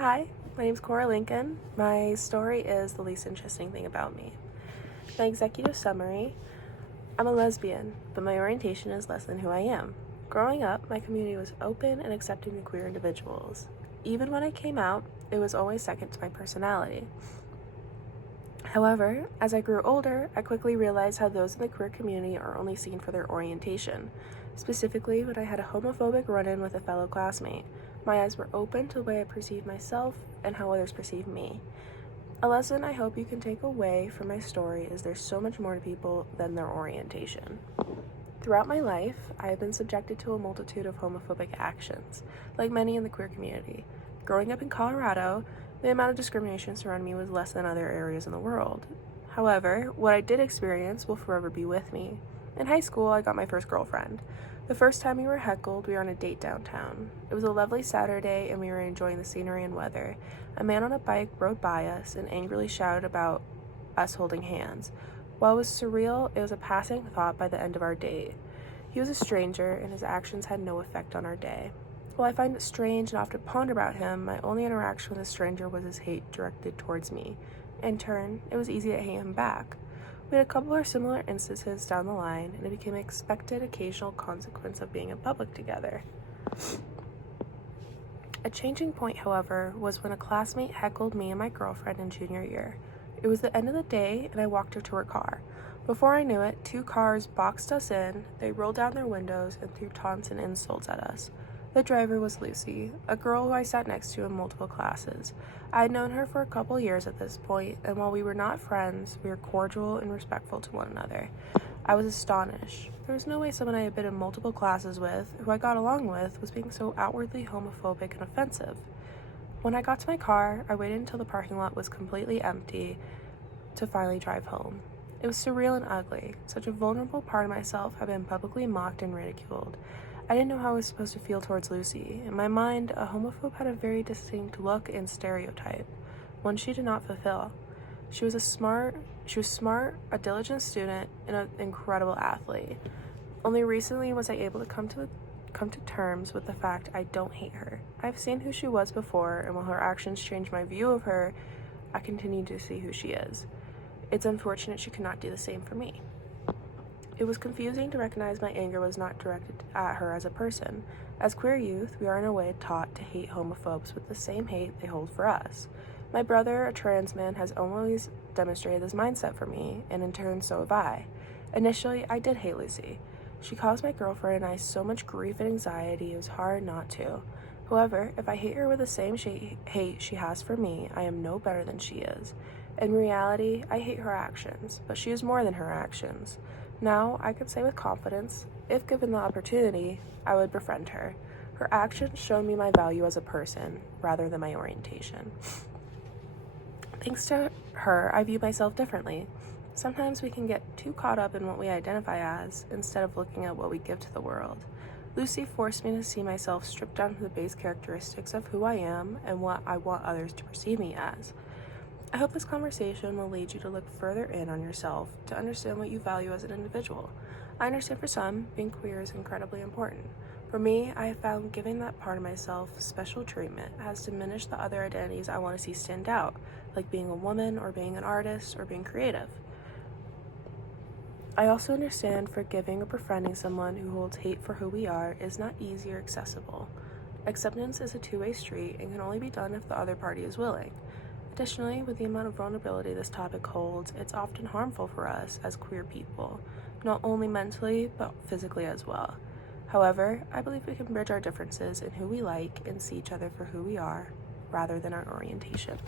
Hi, my name's Cora Lincoln. My story is the least interesting thing about me. My executive summary: I'm a lesbian, but my orientation is less than who I am. Growing up, my community was open and accepting of queer individuals. Even when I came out, it was always second to my personality. However, as I grew older, I quickly realized how those in the queer community are only seen for their orientation. Specifically, when I had a homophobic run-in with a fellow classmate, my eyes were open to the way I perceived myself and how others perceive me. A lesson I hope you can take away from my story is there's so much more to people than their orientation. Throughout my life, I have been subjected to a multitude of homophobic actions, like many in the queer community. Growing up in Colorado, the amount of discrimination surrounding me was less than other areas in the world. However, what I did experience will forever be with me. In high school, I got my first girlfriend. The first time we were heckled, we were on a date downtown. It was a lovely Saturday, and we were enjoying the scenery and weather. A man on a bike rode by us and angrily shouted about us holding hands. While it was surreal, it was a passing thought by the end of our date. He was a stranger, and his actions had no effect on our day. While I find it strange and often ponder about him, my only interaction with a stranger was his hate directed towards me. In turn, it was easy to hate him back. We had a couple of similar instances down the line, and it became an expected occasional consequence of being in public together. A changing point, however, was when a classmate heckled me and my girlfriend in junior year. It was the end of the day, and I walked her to her car. Before I knew it, 2 cars boxed us in, they rolled down their windows and threw taunts and insults at us. The driver was Lucy, a girl who I sat next to in multiple classes. I had known her for a couple years at this point, and while we were not friends, we were cordial and respectful to one another. I was astonished. There was no way someone I had been in multiple classes with, who I got along with, was being so outwardly homophobic and offensive. When I got to my car, I waited until the parking lot was completely empty to finally drive home. It was surreal and ugly. Such a vulnerable part of myself had been publicly mocked and ridiculed. I didn't know how I was supposed to feel towards Lucy. In my mind, a homophobe had a very distinct look and stereotype, one she did not fulfill. She was smart, a diligent student, and an incredible athlete. Only recently was I able to come to terms with the fact I don't hate her. I've seen who she was before, and while her actions changed my view of her, I continue to see who she is. It's unfortunate she could not do the same for me. It was confusing to recognize my anger was not directed at her as a person. As queer youth, we are in a way taught to hate homophobes with the same hate they hold for us. My brother, a trans man, has always demonstrated this mindset for me, and in turn so have I. Initially, I did hate Lucy. She caused my girlfriend and I so much grief and anxiety it was hard not to. However, if I hate her with the same hate she has for me, I am no better than she is. In reality, I hate her actions, but she is more than her actions. Now, I can say with confidence, if given the opportunity, I would befriend her. Her actions show me my value as a person, rather than my orientation. Thanks to her, I view myself differently. Sometimes we can get too caught up in what we identify as, instead of looking at what we give to the world. Lucy forced me to see myself stripped down to the base characteristics of who I am and what I want others to perceive me as. I hope this conversation will lead you to look further in on yourself to understand what you value as an individual. I understand for some, being queer is incredibly important. For me, I have found giving that part of myself special treatment has diminished the other identities I want to see stand out, like being a woman or being an artist or being creative. I also understand forgiving or befriending someone who holds hate for who we are is not easy or accessible. Acceptance is a two-way street and can only be done if the other party is willing. Additionally, with the amount of vulnerability this topic holds, it's often harmful for us as queer people, not only mentally, but physically as well. However, I believe we can bridge our differences in who we like and see each other for who we are, rather than our orientation.